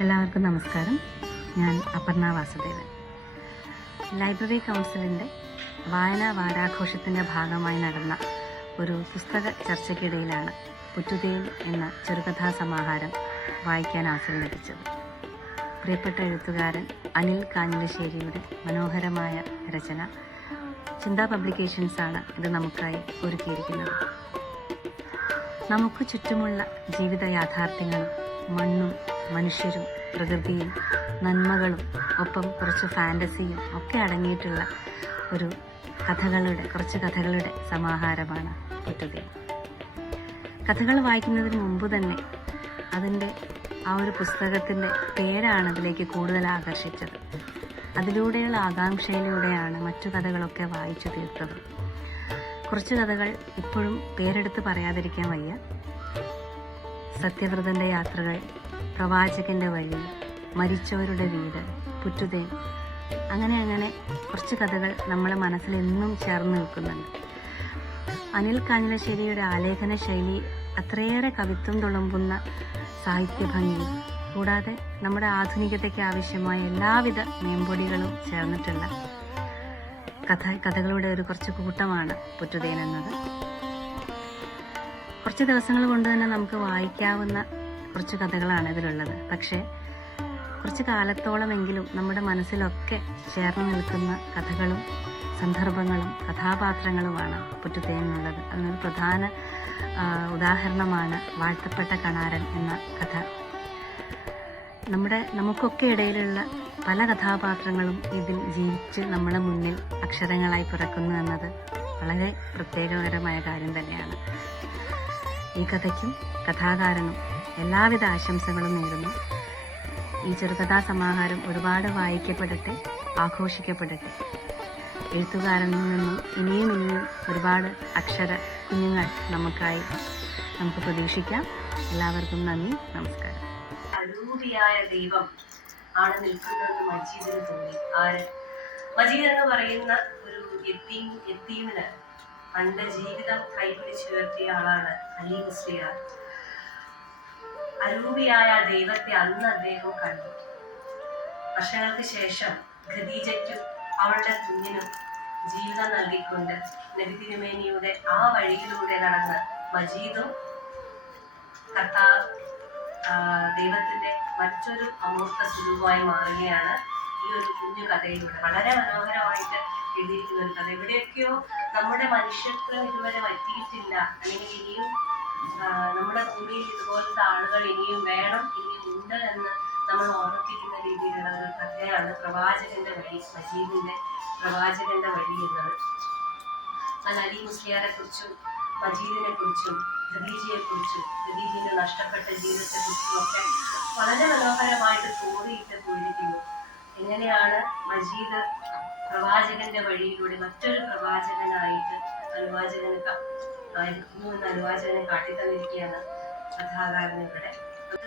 എല്ലാവർക്കും നമസ്കാരം. ഞാൻ അപർണ വാസുദേവൻ. ലൈബ്രറി കൗൺസിലിന്റെ വായനാ വാരാഘോഷത്തിന്റെ ഭാഗമായി നടന്ന ഒരു പുസ്തക ചർച്ചയ്ക്കിടയിലാണ് പുറ്റുതേൽ എന്ന ചെറുകഥാ സമാഹാരം വായിക്കാൻ അവസരം ലഭിച്ചത്. പ്രിയപ്പെട്ട എഴുത്തുകാരൻ അനിൽ കാഞ്ഞിലശ്ശേരിയുടെ മനോഹരമായ രചന ചിന്താ പബ്ലിക്കേഷൻസാണ് ഇത് നമുക്കായി ഒരുക്കിയിരിക്കുന്നത്. നമുക്ക് ചുറ്റുമുള്ള ജീവിത യാഥാർത്ഥ്യങ്ങളും മണ്ണും മനുഷ്യരും പ്രകൃതിയും നന്മകളും ഒപ്പം കുറച്ച് ഫാന്റസിയും ഒക്കെ അടങ്ങിയിട്ടുള്ള ഒരു കഥകളുടെ കുറച്ച് കഥകളുടെ സമാഹാരമാണ് പുറ്റുതേ കഥകൾ വായിക്കുന്നതിന് മുമ്പ് തന്നെ അതിന്റെ ആ ഒരു പുസ്തകത്തിന്റെ പേരാണ് അതിലേക്ക് കൂടുതൽ ആകർഷിച്ചത്. അതിലൂടെയുള്ള ആകാംക്ഷയിലൂടെയാണ് മറ്റു കഥകളൊക്കെ വായിച്ചു തീർത്തത്. കുറച്ച് കഥകൾ ഇപ്പോഴും പേരെടുത്ത് പറയാതിരിക്കാൻ വയ്യ. സത്യവ്രതന്റെ യാത്രകൾ പ്രവാചകന്റെ വഴി മരിച്ചവരുടെ വീട് പുറ്റുതേൻ. അങ്ങനെ അങ്ങനെ കുറച്ച് കഥകൾ നമ്മളെ മനസ്സിൽ എന്നും ചേർന്ന് നിൽക്കുന്നുണ്ട്. അനിൽ കാഞ്ഞിലശ്ശേരിയുടെ ആലേഖന ശൈലി അത്രയേറെ കവിത്വം തുളുമ്പുന്ന സാഹിത്യഭംഗി. കൂടാതെ നമ്മുടെ ആധുനികതയ്ക്ക് ആവശ്യമായ എല്ലാവിധ മേമ്പൊടികളും ചേർന്നിട്ടുള്ള കഥ കഥകളുടെ ഒരു കുറച്ച് കൂട്ടമാണ് പുറ്റുതേൻ എന്നത്. കുറച്ച് ദിവസങ്ങൾ കൊണ്ട് തന്നെ നമുക്ക് വായിക്കാവുന്ന കുറച്ച് കഥകളാണ് ഇതിലുള്ളത്. പക്ഷേ കുറച്ച് കാലത്തോളമെങ്കിലും നമ്മുടെ മനസ്സിലൊക്കെ ചേർന്ന് നിൽക്കുന്ന കഥകളും സന്ദർഭങ്ങളും കഥാപാത്രങ്ങളുമാണ് പുറ്റുതേൻ എന്നുള്ളത് അതിനൊരു പ്രധാന ഉദാഹരണമാണ് വാഴ്ത്തപ്പെട്ട കണാരൻ എന്ന കഥ. നമ്മുടെ നമുക്കൊക്കെ ഇടയിലുള്ള പല കഥാപാത്രങ്ങളും ഇതിൽ ജീവിച്ച് നമ്മുടെ മുന്നിൽ അക്ഷരങ്ങളായി പിറക്കുന്നു എന്നത് വളരെ പ്രത്യേകകരമായ കാര്യം തന്നെയാണ്. ഈ കഥയ്ക്കും കഥാകാരനും എല്ലാവിധ ആശംസകളും നേരുന്നു. ഈ ചെറുകഥാ സമാഹാരം ഒരുപാട് വായിക്കപ്പെടട്ടെ ആഘോഷിക്കപ്പെടട്ടെ. എഴുത്തുകാരനിൽ നിന്നും ഇനിയും ഇനിയും ഒരുപാട് അക്ഷര കുഞ്ഞുങ്ങൾ നമുക്കായി നമുക്ക് പ്രതീക്ഷിക്കാം. എല്ലാവർക്കും നന്ദി നമസ്കാരം. അരൂപിയായ ദൈവം ആണ് നിൽക്കുന്നതെന്ന് മജീദിന് തോന്നി. ആര്? മജീദ് എന്ന് പറയുന്ന ഒരു എത്തീം എത്തീമിന് പണ്ട് ജീവിതം കൈപിടിച്ചുയർത്തിയ ആളാണ് അലി മുസ്ലിയാർ അരൂപിയായ ദൈവത്തെ അന്ന് അദ്ദേഹം കണ്ടു. വർഷങ്ങൾക്ക് ശേഷം ഖദീജയ്ക്കും അവളുടെ കുഞ്ഞിനും ജീവിതം നൽകിക്കൊണ്ട് നബി തിരുമേനിയുടെ ആ വഴിയിലൂടെ നടന്ന മജീദും കർത്താ ദൈവത്തിന്റെ മറ്റൊരു അമൂർത്ത സ്വരൂപമായി മാറുകയാണ് ഈ ഒരു കുഞ്ഞു കഥയിലൂടെ. വളരെ മനോഹരമായിട്ട് എഴുതിയിരിക്കുന്ന ഒരു കഥ. എവിടെയൊക്കെയോ നമ്മുടെ മനുഷ്യത്വം ഇതുവരെ പറ്റിയിട്ടില്ല അല്ലെങ്കിൽ ഇനിയും നമ്മുടെ ഭൂമിയിൽ ഇതുപോലത്തെ ആളുകൾ ഇനിയും വേണം ഇനിയും ഉണ്ട് എന്ന് നമ്മൾ ഓർമ്മിപ്പിക്കുന്ന രീതിയിലുള്ള ഒരു കഥയാണ് പ്രവാചകന്റെ വഴി മജീദിന്റെ പ്രവാചകന്റെ വഴി എന്നത്. അത് അലി മുസ്ലിയാരെ കുറിച്ചും മജീദിനെ കുറിച്ചും ഖദീജയെ കുറിച്ചും ഖദീജിന്റെ നഷ്ടപ്പെട്ട ജീവിതത്തെ കുറിച്ചും ഒക്കെ വളരെ മനോഹരമായിട്ട് തോന്നിയിട്ട് പോയിരിക്കുന്നു എങ്ങനെയാണ് മജീദ് പ്രവാചകന്റെ വഴിയിലൂടെ മറ്റൊരു പ്രവാചകനായിട്ട് അനുവാചകന് എന്ന് അനുവാചകനെ കാട്ടിത്തന്നിരിക്കുകയാണ് കഥാകാരൻ ഇവിടെ.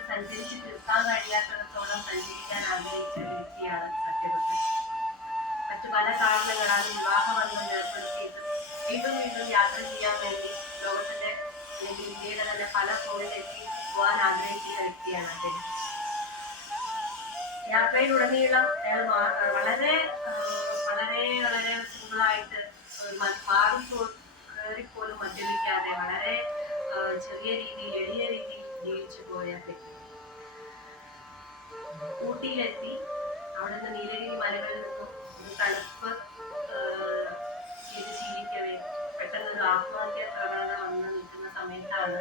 സഞ്ചരിച്ച് തീർക്കാൻ കഴിയാത്തിടത്തോളം സഞ്ചരിക്കാൻ ആഗ്രഹിച്ച വ്യക്തിയാണ് സത്യവൃത്തൻ മറ്റു പല കാരണങ്ങളാൽ വിവാഹബന്ധം ഏർപ്പെടുത്തിയിട്ടും വീണ്ടും വീണ്ടും യാത്ര ചെയ്യാൻ വേണ്ടി ലോകത്തിന്റെ അല്ലെങ്കിൽ ഇന്ത്യയുടെ തന്നെ പല കോണിലെത്തി പോകാൻ ആഗ്രഹിക്കുന്ന വ്യക്തിയാണ് അദ്ദേഹം. യാത്രയിലുടനീളം അയാൾ വളരെ വളരെ വളരെ സിമ്പിളായിട്ട് മാറി കയറിപ്പോലും മദ്യപിക്കാതെ വളരെ ചെറിയ രീതിയിൽ എളിയ രീതിയിൽ ജീവിച്ചു പോയ ഊട്ടിയിലെത്തി. അവിടുന്ന് നീലഗിരി മലകളിൽ നിന്നും തണുപ്പ് ചെയ്ത് ജീവിക്കവേ പെട്ടെന്ന് ഒരു ആത്മഹത്യ പ്രവണത വന്ന് നിൽക്കുന്ന സമയത്താണ്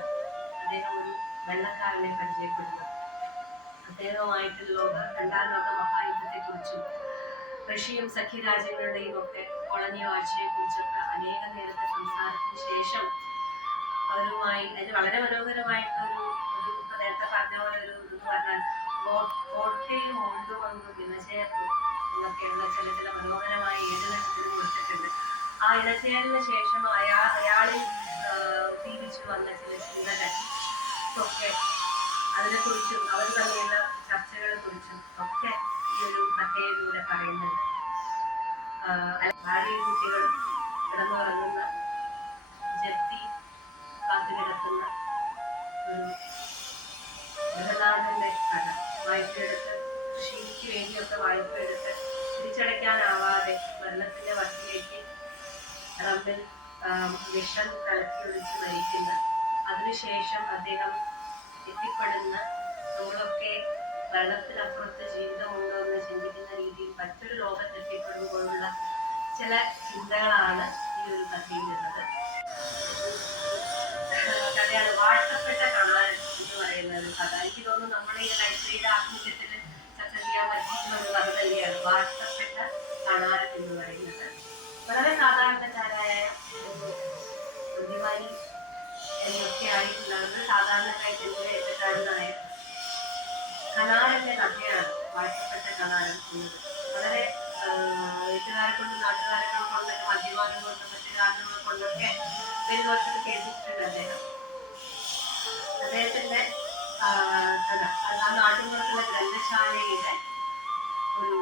അദ്ദേഹം ഒരു വെള്ളക്കാരനെ പരിചയപ്പെടുന്നത്. അദ്ദേഹവുമായിട്ട് ലോക രണ്ടാം ലോക മഹായുദ്ധത്തെ കുറിച്ചും റഷ്യയും സഖ്യരാജ്യങ്ങളുടെയും ഒക്കെ കൊളനിയ വാഴ്ചയെ അനേക നേരത്തെ സംസാരത്തിന് ശേഷം അവരുമായി അതിന് വളരെ മനോഹരമായിട്ടൊരു ഒരു നേരത്തെ പറഞ്ഞ പോലെ ഒരു ഇത് പറഞ്ഞാൽ വോട്ടയും ഒണ്ടുകൊണ്ടും ഇണചേർന്നു എന്നൊക്കെയുള്ള ചില ചില മനോഹരമായ ഏകദേശത്തിന് കൊടുത്തിട്ടുണ്ട്. ആ ഇണചേരലിന് ശേഷം അയാ അയാളിൽ ജീവിച്ചു വന്ന ചില ചിന്തകൾ ഒക്കെ അതിനെക്കുറിച്ചും അവർ തമ്മിലുള്ള ചർച്ചകളെ കുറിച്ചും ഒക്കെ ഈ ഒരു കഥയിലൂടെ പറയുന്നുണ്ട്. ഭാര്യയും കുട്ടികളും കിടന്നുറങ്ങുന്ന ജപ്തി കാത്തുകിടക്കുന്ന ഒരു ഗൃഹനാഥന്റെ കഥ. വായ്പയെടുത്ത് കൃഷിക്ക് വേണ്ടിയൊക്കെ വായ്പയെടുത്ത് തിരിച്ചടയ്ക്കാനാവാതെ മരണത്തിന്റെ വക്കിലേക്ക് റമ്പിൽ വിഷം കലക്കി ഒഴിച്ച് മരിക്കുന്ന അതിനുശേഷം അദ്ദേഹം എത്തിപ്പെടുന്ന നമ്മളൊക്കെ മരണത്തിനപ്പുറത്ത് ജീവിതമുണ്ടോ എന്ന് ചിന്തിക്കുന്ന രീതിയിൽ മറ്റൊരു ലോകത്ത് എത്തിപ്പെടുമ്പോഴുള്ള ചില ചിന്തകളാണ് ഒരു കഥയിലുള്ളത് കഥയാണ് വാഴ്ത്തപ്പെട്ട കണാരൻ എന്ന് പറയുന്ന തോന്നുന്നു നമ്മുടെ ഈ ലൈബ്രറിയുടെ ആഭിമുഖ്യത്തിൽ ചർച്ച ചെയ്യാൻ വാഴ്ത്തപ്പെട്ട കണാരൻ എന്ന് പറയുന്നത് വളരെ സാധാരണക്കാരായ ഒരു ബുദ്ധിമാനി എന്നൊക്കെ ആയിട്ടുള്ള ഒരു സാധാരണക്കാരി തന്നെ എത്തക്കാരനായ കനാരന്റെ കഥയാണ് വാഴ്ത്തപ്പെട്ട കനാരൻ എന്നത് വളരെ വീട്ടുകാരെ കൊണ്ട് നാട്ടുകാരെ കൊണ്ടൊക്കെ മദ്യപാനം കൊണ്ടും മറ്റു കാരണങ്ങൾ കൊണ്ടൊക്കെ പെരുവർഷം കേട്ടിട്ടുണ്ട് അദ്ദേഹം. അദ്ദേഹത്തിന്റെ ആ, നാട്ടുമ്പുറത്തുള്ള ഗ്രന്ഥശാലയുടെ ഒരു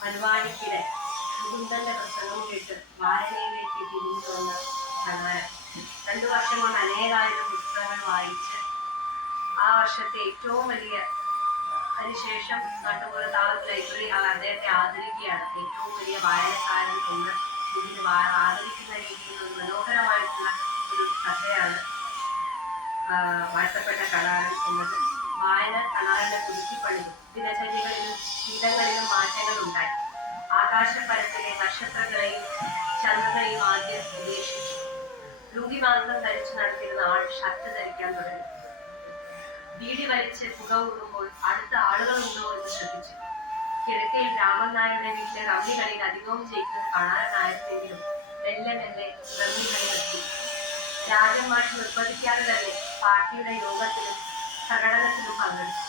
പരിപാടിക്കിടെ മുകുന്ദന്റെ പ്രസംഗം കേട്ട് വായനയിലേക്ക് തിരിഞ്ഞു വന്ന കനാരൻ രണ്ടു വർഷം കൊണ്ട് അനേകായിരം പുസ്തകങ്ങൾ വായിച്ച് ആ വർഷത്തെ ഏറ്റവും വലിയ അതിനുശേഷം നാട്ടുപുറത്ത് ആ ലൈബ്രറി അദ്ദേഹത്തെ ആദരിക്കുകയാണ്. ഏറ്റവും വലിയ വായനക്കാരൻ എന്ന് ഇതിന് ആദരിക്കുന്ന രീതിയിൽ ഒരു മനോഹരമായിട്ടുള്ള ഒരു കഥയാണ് വാഴ്ത്തപ്പെട്ട കണാരൻ എന്നത്. വായന കണാരനെ പുതുക്കിപ്പണിതു ദിനചര്യകളിലും ശീലങ്ങളിലും മാറ്റങ്ങൾ ഉണ്ടായി. ആകാശപരത്തിലെ നക്ഷത്രങ്ങളെയും ചന്ദ്രനെയും ആദ്യം ഉപേക്ഷിച്ചു. ലുങ്കി മാത്രം ധരിച്ചു നടത്തിയിരുന്ന ആൾ ഷർട്ട് ധരിക്കാൻ തുടങ്ങി. ബീഡി വലിച്ച് പുക ഊടുമ്പോൾ അടുത്ത ആളുകളുണ്ടോ എന്ന് ശ്രദ്ധിച്ചു. കിഴക്കയിൽ രാമൻ നായരുടെ വീട്ടിലെ റമ്മി കളിയിൽ അധികവും ജയിക്കുന്നത് കാണാനായിരുന്നെങ്കിലും മെല്ലെ മെല്ലെ റമ്മി കളി നിർത്തി. രാജന്മാർ നിർബന്ധിക്കാതെ തന്നെ പാർട്ടിയുടെ യോഗത്തിലും പ്രകടനത്തിലും പങ്കെടുത്തു.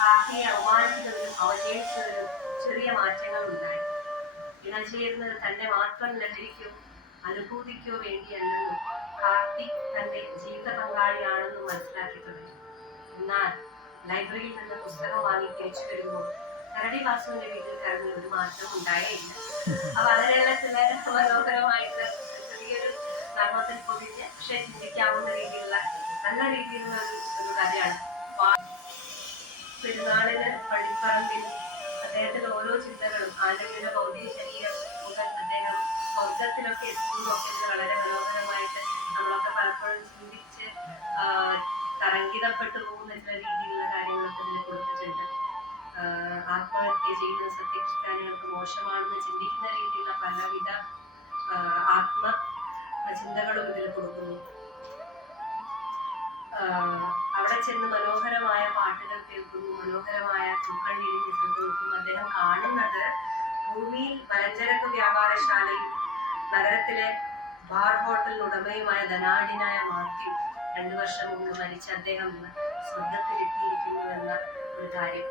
പാർട്ടിയെ അവമാനിക്കുന്നതിലും അവജയിച്ചതിലും ചെറിയ മാറ്റങ്ങൾ ഉണ്ടായി. ഇണചേരുന്നത് തന്റെ മാത്രം ലഹരിക്കോ അനുഭൂതിക്കോ വേണ്ടിയല്ലെന്നും കാർത്തിക് തന്റെ ജീവിത പങ്കാളിയാണെന്നും മനസ്സിലാക്കി തുടങ്ങി. എന്നാൽ ലൈബ്രറിയിൽ നിന്ന് പുസ്തകം വാങ്ങി തിരിച്ചു വരുമ്പോൾ കരടി വാസുവിന്റെ വീട്ടിൽ കയറുന്ന ഒരു മാറ്റം ഉണ്ടായേയില്ല. അപ്പൊ വളരെ ചില മനോഹരമായിട്ടുള്ള ചെറിയൊരു നർമ്മത്തിൽ പൊതിഞ്ഞ് പക്ഷെ ചിന്തിക്കാവുന്ന രീതിയിലുള്ള നല്ല രീതിയിലുള്ള ഒരു കഥയാണ്. പെരുന്നാളിന് പള്ളിപ്പറമ്പിൽ അദ്ദേഹത്തിന്റെ ഓരോ ചിന്തകളും ആനന്ദിയുടെ ഭൗതിക ശരീരം മുതൽ അദ്ദേഹം സ്വർഗത്തിലൊക്കെ എത്തുന്നൊക്കെ വളരെ മനോഹരമായിട്ട് നമ്മളൊക്കെ പലപ്പോഴും ചിന്തിച്ച് ആ, തരംഗിതപ്പെട്ടു പോകുന്ന ചില രീതിയിലുള്ള കാര്യങ്ങളൊക്കെ ഇതിൽ കൊടുത്തിട്ടുണ്ട് ആത്മഹത്യ ചെയ്യുന്നത് സത്യക്രിസ്ത്യാനികൾക്ക് മോശമാണെന്ന് ചിന്തിക്കുന്ന രീതിയിലുള്ള പലവിധ ആത്മ ചിന്തകളും ഇതിൽ കൊടുക്കുന്നു. അവിടെ ചെന്ന് മനോഹരമായ പാട്ടുകൾ കേൾക്കുന്നു മനോഹരമായ സ്ഥലത്ത് നോക്കും അദ്ദേഹം കാണുന്നത് ഭൂമിയിൽ മലഞ്ചരക്ക് വ്യാപാരശാലയിൽ നഗരത്തിലെ ബാർ ഹോട്ടൽ ഉടമയുമായ ധനാഢ്യനായ മാത്യു രണ്ടു വർഷം മുമ്പ് മരിച്ച അദ്ദേഹം ഇന്ന് സ്വർഗത്തിലെത്തിയിരിക്കുന്നു എന്ന ഒരു കാര്യം.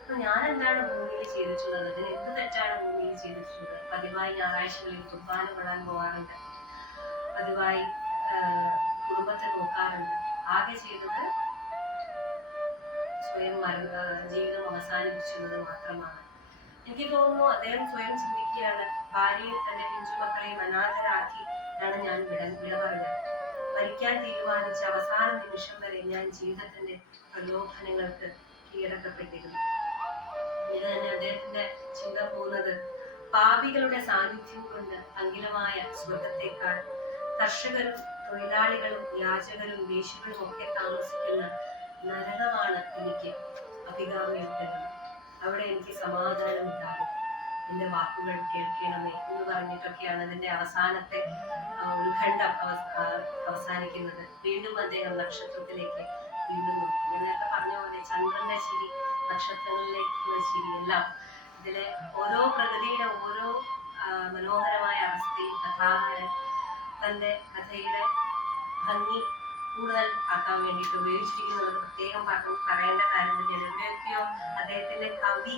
അപ്പൊ ഞാൻ എന്താണ് ഭൂമിയിൽ ചെയ്തിട്ടുള്ളത്? അതിന് എന്ത് തെറ്റാണ് ഭൂമിയിൽ ചെയ്തിട്ടുള്ളത്? പതിവായി ഞായറാഴ്ചകളിൽ കുർബാന പെടാൻ പോകാറുണ്ട് പതിവായി കുടുംബത്തെ നോക്കാറുണ്ട്. ആകെ ചെയ്തത് സ്വയം മരണ ജീവിതം അവസാനിപ്പിച്ചുള്ളത് മാത്രമാണ്. എനിക്ക് തോന്നുന്നു അദ്ദേഹം സ്വയം ചിന്തിക്കുകയാണ്. ഭാര്യയും തന്റെ പിഞ്ചുമക്കളെയും അനാഥരാക്കി ആണ് ഞാൻ വിട വിട പറഞ്ഞത് മരിക്കാൻ തീരുമാനിച്ച അവസാന നിമിഷം വരെ ഞാൻ ജീവിതത്തിന്റെ പ്രലോഭനങ്ങൾക്ക് കീഴടക്കപ്പെട്ടിരുന്നു. ഇത് തന്നെ അദ്ദേഹത്തിന്റെ ചിന്ത പോകുന്നത്. പാപികളുടെ സാന്നിധ്യം കൊണ്ട് അഖിലമായ സ്വർഗത്തേക്കാൾ കർഷകരും തൊഴിലാളികളും യാചകരും വേശികളും ഒക്കെ താമസിക്കുന്ന നരകമാണ് എനിക്ക് അഭികാമ്യം അവിടെ എനിക്ക് സമാധാനം ഉണ്ടാകും എന്റെ വാക്കുകൾ കേൾക്കണമേ എന്ന് പറഞ്ഞിട്ടൊക്കെയാണ് അതിന്റെ അവസാനത്തെ ഒരു അവസാനിക്കുന്നത്. വീണ്ടും അദ്ദേഹം നക്ഷത്രത്തിലേക്ക് വീണ്ടും നേരത്തെ പറഞ്ഞ പോലെ ചന്ദ്രന്റെ ചിരി നക്ഷത്രങ്ങളിലേക്കുള്ള ചിരി എല്ലാം ഇതിലെ ഓരോ പ്രകൃതിയുടെ ഓരോ മനോഹരമായ അവസ്ഥയും കഥാകാരൻ തന്റെ കഥയുടെ ഭംഗി കൂടുതൽ ആക്കാൻ വേണ്ടിയിട്ട് ഉപയോഗിച്ചിരിക്കുന്നത് പ്രത്യേകം പറയേണ്ട കാര്യം തന്നെയാണ്. എവിടെയൊക്കെയോ അദ്ദേഹത്തിന്റെ കവി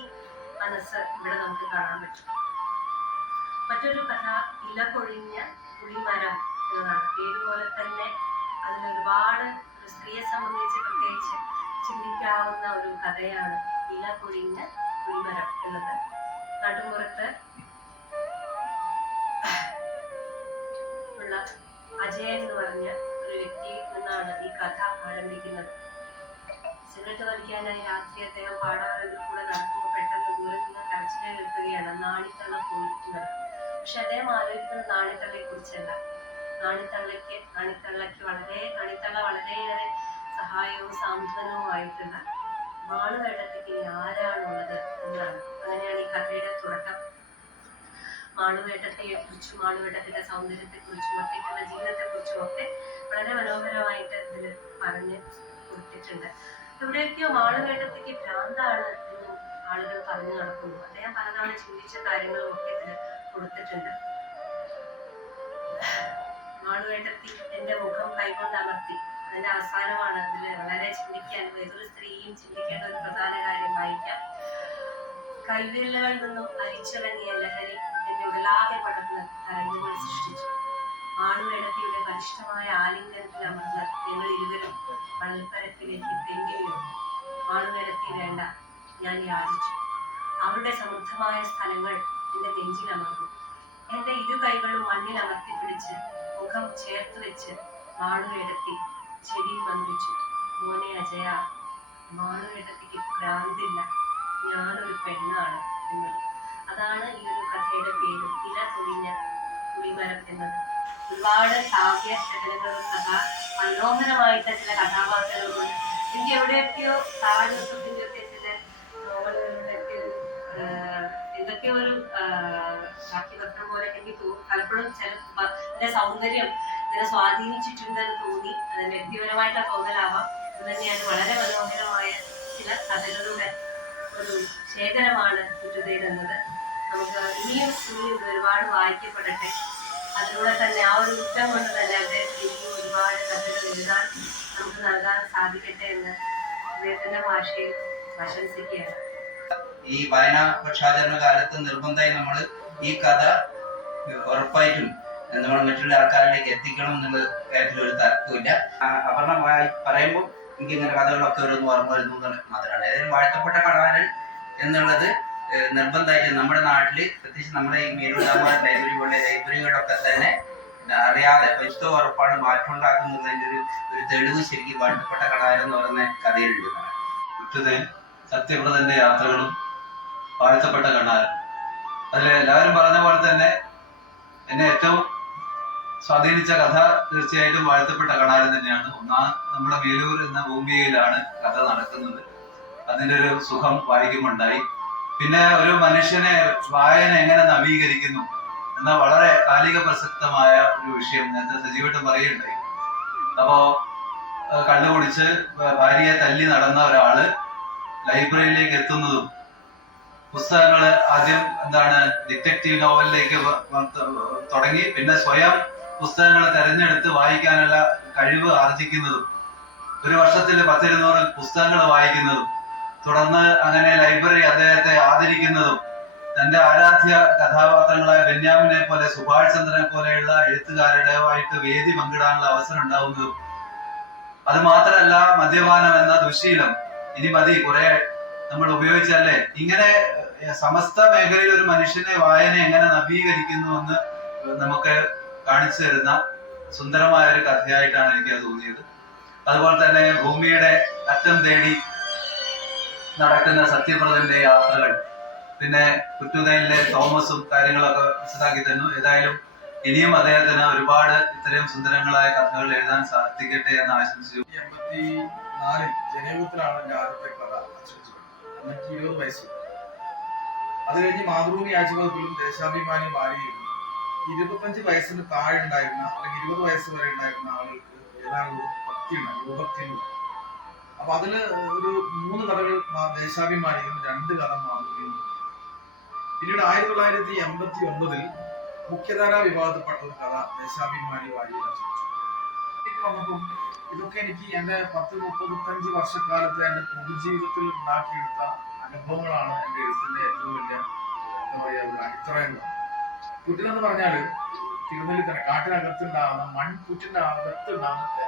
മനസ്സ് ഇവിടെ നമുക്ക് കാണാൻ പറ്റും. മറ്റൊരു കഥ ഇല പൊഴിഞ്ഞ പുളിമരം എന്നതാണ്. പേര് പോലെ തന്നെ ഒരു സ്ത്രീയെ സംബന്ധിച്ച് പ്രത്യേകിച്ച് ചിന്തിക്കാവുന്ന ഒരു കഥയാണ് ഇല പൊഴിഞ്ഞ പുളിമരം എന്നത്. നടുമുറത്ത് ഉള്ള അജയൻ എന്ന് പറഞ്ഞ ഒരു വ്യക്തിയിൽ നിന്നാണ് ഈ കഥ ആരംഭിക്കുന്നത്. സിഗരറ്റ് വലിക്കാനായി രാത്രി അദ്ദേഹം പാടാറുണ്ട് കൂടെ നടക്കുമ്പോൾ കരച്ചിലെ കേൾക്കുകയാണ്. നാണിത്തള്ള പോയിരിക്കുന്നത് പക്ഷെ അദ്ദേഹം ആലോചിക്കുന്നത് നാണിത്തള്ളയെ കുറിച്ചല്ല. നാണിത്തള്ളയ്ക്ക് നാണിത്തള്ളയ്ക്ക് വളരെ നാണിത്തള്ള വളരെയേറെ സഹായവും സാന്ത്വനവുമായിട്ടുള്ള മാളുവേട്ടത്തേക്ക് ഇനി ആരാണുള്ളത് എന്നാണ്. അങ്ങനെയാണ് ഈ കഥയുടെ തുടക്കം. മാളുവേട്ടത്തെ കുറിച്ചും മാളുവേട്ടത്തിന്റെ സൗന്ദര്യത്തെ കുറിച്ചും ഒറ്റയ്ക്കുള്ള ജീവിതത്തെ കുറിച്ചും ഒക്കെ വളരെ മനോഹരമായിട്ട് ഇതിൽ പറഞ്ഞ് കൊടുത്തിട്ടുണ്ട്. ഇവിടെയൊക്കെയോ മാണുവേട്ടത്തേക്ക് ഭ്രാന്താണ് ആളുകൾ പറഞ്ഞു നടക്കുന്നു. അദ്ദേഹം പലതവണ ചിന്തിച്ച കാര്യങ്ങളും ഒക്കെ ഇതിൽ കൊടുത്തിട്ടുണ്ട്. മാളുവേട്ടത്തി എന്റെ മുഖം കൈകൊണ്ട് അമർത്തി. അതിന്റെ അവസാനമാണ് അതിൽ വളരെ ചിന്തിക്കാൻ ഏതൊരു സ്ത്രീയും ചിന്തിക്കേണ്ട ഒരു പ്രധാന കാര്യം വായിക്കാം. കൈവിരലുകളിൽ നിന്നും അരിച്ചിറങ്ങിയ ലഹരി എന്റെ ഉടലാകെ പടർന്ന് തരംഗങ്ങൾ സൃഷ്ടിച്ചു. ആണുവേടത്തിയുടെ ബലിഷ്ഠമായ ആലിംഗനത്തിൽ അമർന്ന് ഞങ്ങൾ ഇരുവരും മണൽപ്പരപ്പിലേക്ക് തെങ്ങിയിരുന്നു ആണുവേടത്തി വേണ്ട ഞാൻ യാചിച്ചു. അവരുടെ സമൃദ്ധമായ സ്ഥലങ്ങൾ എന്റെ നെഞ്ചിലമർന്നു എന്റെ ഇരു കൈകളും മണ്ണിൽ അമർത്തിപ്പിടിച്ച് മുഖം ചേർത്ത് വെച്ച് മാളുവേടത്തി ചെവിയിൽ മന്ത്രിച്ചു. മോനെ അജയ മാളുവേടത്തിക്ക് ഭ്രാന്തില്ല. ഞാനൊരു പെണ്ണാണ് എന്നത്. അതാണ് ഈ ഒരു കഥയുടെ പേര്. ഇല പൊഴിഞ്ഞ കുളിമരം എന്നത്. ഒരുപാട് കാവ്യ ശകലങ്ങളും കഥ മനോഹരമായിട്ട് ചില കഥാപാത്രങ്ങളുണ്ട്. എനിക്ക് എവിടെയൊക്കെയോ താഴെ എന്തൊക്കെയോ ഒരു സാക്ഷ്യപത്രം പോലെ എനിക്ക് പലപ്പോഴും ചില അതിന്റെ സൗന്ദര്യം ഇതിനെ സ്വാധീനിച്ചിട്ടുണ്ടെന്ന് തോന്നി. അത് വ്യക്തിപരമായിട്ടുള്ള തോന്നലാവാം. അത് തന്നെയാണ് വളരെ മനോഹരമായ ചില കഥകളുടെ ഒരു ശേഖരമാണ് ചുറ്റുതയിലുന്നത് നമുക്ക് ഇനിയും ഇനിയും ഒരുപാട് വായിക്കപ്പെടട്ടെ. അതിലൂടെ തന്നെ ആ ഒരു ഉത്തരം കൊണ്ട് തന്നെ അദ്ദേഹത്തിന് ഇനിയും ഒരുപാട് കഥകൾ എഴുതാൻ നമുക്ക് നൽകാൻ സാധിക്കട്ടെ എന്ന് അദ്ദേഹത്തിന്റെ ഭാഷയിൽ ആശംസിക്കുകയാണ്. ഈ വായനാ പക്ഷാചരണ കാലത്ത് നിർബന്ധമായി നമ്മൾ ഈ കഥ ഉറപ്പായിട്ടും നമ്മൾ മറ്റുള്ള ആൾക്കാരിലേക്ക് എത്തിക്കണം എന്നുള്ള കാര്യത്തിൽ ഒരു തർക്കമില്ല അപർണ പറയുമ്പോൾ എനിക്ക് ഇങ്ങനെ കഥകളൊക്കെ ഓരോന്ന് ഓർമ്മ വരുന്നു മാത്രമാണ് ഏതായാലും വാഴ്ത്തപ്പെട്ട കടവാരൻ എന്നുള്ളത് നിർബന്ധമായിട്ട് നമ്മുടെ നാട്ടിൽ പ്രത്യേകിച്ച് നമ്മുടെ ഈ മീനുണ്ടാകുന്ന ലൈബ്രറി പോലെ ലൈബ്രറികളൊക്കെ തന്നെ അറിയാതെ പുസ്തക ഉറപ്പാണ് മാറ്റം ഉണ്ടാക്കുന്നതിന്റെ ഒരു ഒരു തെളിവ് ശരിക്കും വാഴ്ത്തപ്പെട്ട കടവാരൻ എന്ന് പറയുന്ന കഥയിലുണ്ട്. സത്യവ്രതന്റെ യാത്രകളും വാഴ്ത്തപ്പെട്ട കണ്ണാരൻ അതിൽ എല്ലാവരും പറഞ്ഞ പോലെ തന്നെ എന്നെ ഏറ്റവും സ്വാധീനിച്ച കഥ തീർച്ചയായിട്ടും വാഴ്ത്തപ്പെട്ട കണാരൻ തന്നെയാണ്. ഒന്നാം നമ്മുടെ മേലൂർ എന്ന ഭൂമികയിലാണ് കഥ നടക്കുന്നത്. അതിന്റെ ഒരു സുഖം വായിക്കുമുണ്ടായി പിന്നെ ഒരു മനുഷ്യനെ വായന എങ്ങനെ നവീകരിക്കുന്നു എന്ന വളരെ കാലിക പ്രസക്തമായ ഒരു വിഷയം നേരത്തെ സജീവമായിട്ട് പറയുകയുണ്ടായി. അപ്പോ കള്ളു കുടിച്ച് ഭാര്യയെ തല്ലി നടന്ന ഒരാൾ ലൈബ്രറിയിലേക്ക് എത്തുന്നതും പുസ്തകങ്ങൾ ആദ്യം എന്താണ് ഡിറ്റക്റ്റീവ് നോവലിലേക്ക് തുടങ്ങി പിന്നെ സ്വയം പുസ്തകങ്ങൾ തിരഞ്ഞെടുത്ത് വായിക്കാനുള്ള കഴിവ് ആർജിക്കുന്നതും ഒരു വർഷത്തിൽ പത്തിരുന്നൂറ് പുസ്തകങ്ങൾ വായിക്കുന്നതും തുടർന്ന് അങ്ങനെ ലൈബ്രറി അദ്ദേഹത്തെ ആദരിക്കുന്നതും തന്റെ ആരാധ്യ കഥാപാത്രങ്ങളായ ബെന്യാമിനെ പോലെ സുഭാഷ് ചന്ദ്രനെ പോലെയുള്ള എഴുത്തുകാരുടെയുമായിട്ട് വേദി പങ്കിടാനുള്ള അവസരം ഉണ്ടാവുന്നതും. അത് മാത്രമല്ല മദ്യപാനം എന്ന ദുശീലം. ഇനി മതി കുറെ നമ്മൾ ഉപയോഗിച്ചാലേ ഇങ്ങനെ സമസ്ത മേഖലയിൽ ഒരു മനുഷ്യന്റെ വായന എങ്ങനെ നവീകരിക്കുന്നു എന്ന് നമുക്ക് കാണിച്ചു തരുന്ന സുന്ദരമായ ഒരു കഥയായിട്ടാണ് എനിക്ക് തോന്നിയത്. അതുപോലെ തന്നെ ഭൂമിയുടെ അറ്റം തേടി നടക്കുന്ന സത്യപ്രദന്റെ യാത്രകൾ പിന്നെ കുറ്റുതയിലെ തോമസും കാര്യങ്ങളൊക്കെ മനസ്സിലാക്കി തന്നു. ഏതായാലും ഇനിയും അദ്ദേഹത്തിന് ഒരുപാട് ഇത്രയും സുന്ദരങ്ങളായ കഥകൾ എഴുതാൻ സാധിക്കട്ടെ എന്ന് ആശംസിച്ചു. നാലിൽ ജനയുഗത്തിലാണ് എന്റെ കഥ അച്ചടിച്ചത് ഇരുപത് വയസ്സ്. അത് കഴിഞ്ഞ് മാതൃഭൂമി ആഴ്ചവകുപ്പിലും ദേശാഭിമാനി വാരികയിലും ഇരുപത്തഞ്ച് വയസ്സിന് താഴെ ഉണ്ടായിരുന്ന അല്ലെങ്കിൽ ഇരുപത് വയസ്സ് വരെ ഉണ്ടായിരുന്ന ആളുകൾക്ക് ഏതാണ്ട് ഉണ്ടായി യുവഭക്തി അപ്പൊ അതിൽ ഒരു മൂന്ന് കഥകൾ ദേശാഭിമാനിയും രണ്ട് കഥ മാതൃകയും പിന്നീട് ആയിരത്തി തൊള്ളായിരത്തി എൺപത്തി ഒമ്പതിൽ മുഖ്യധാരാ വിഭാഗത്തിൽപ്പെട്ട ഒരു കഥ ദേശാഭിമാനി വന്നപ്പോൾ ഇതൊക്കെ എനിക്ക് എന്റെ പത്ത് മുപ്പത്തഞ്ച് വർഷക്കാലത്തെ എന്റെ പൊതുജീവിതത്തിൽ ഉണ്ടാക്കിയെടുത്ത അനുഭവങ്ങളാണ് എന്റെ എഴുത്തിന്റെ ഏറ്റവും വലിയ എന്താ പറയാ ഒരു അടിത്തറ എന്ന് പുറ്റിനെന്ന് പറഞ്ഞാൽ തിരുനെല്ലി തന്നെ കാട്ടിനകത്തുണ്ടാകുന്ന മൺപുറ്റിന്റെ അകത്തുണ്ടാകുന്ന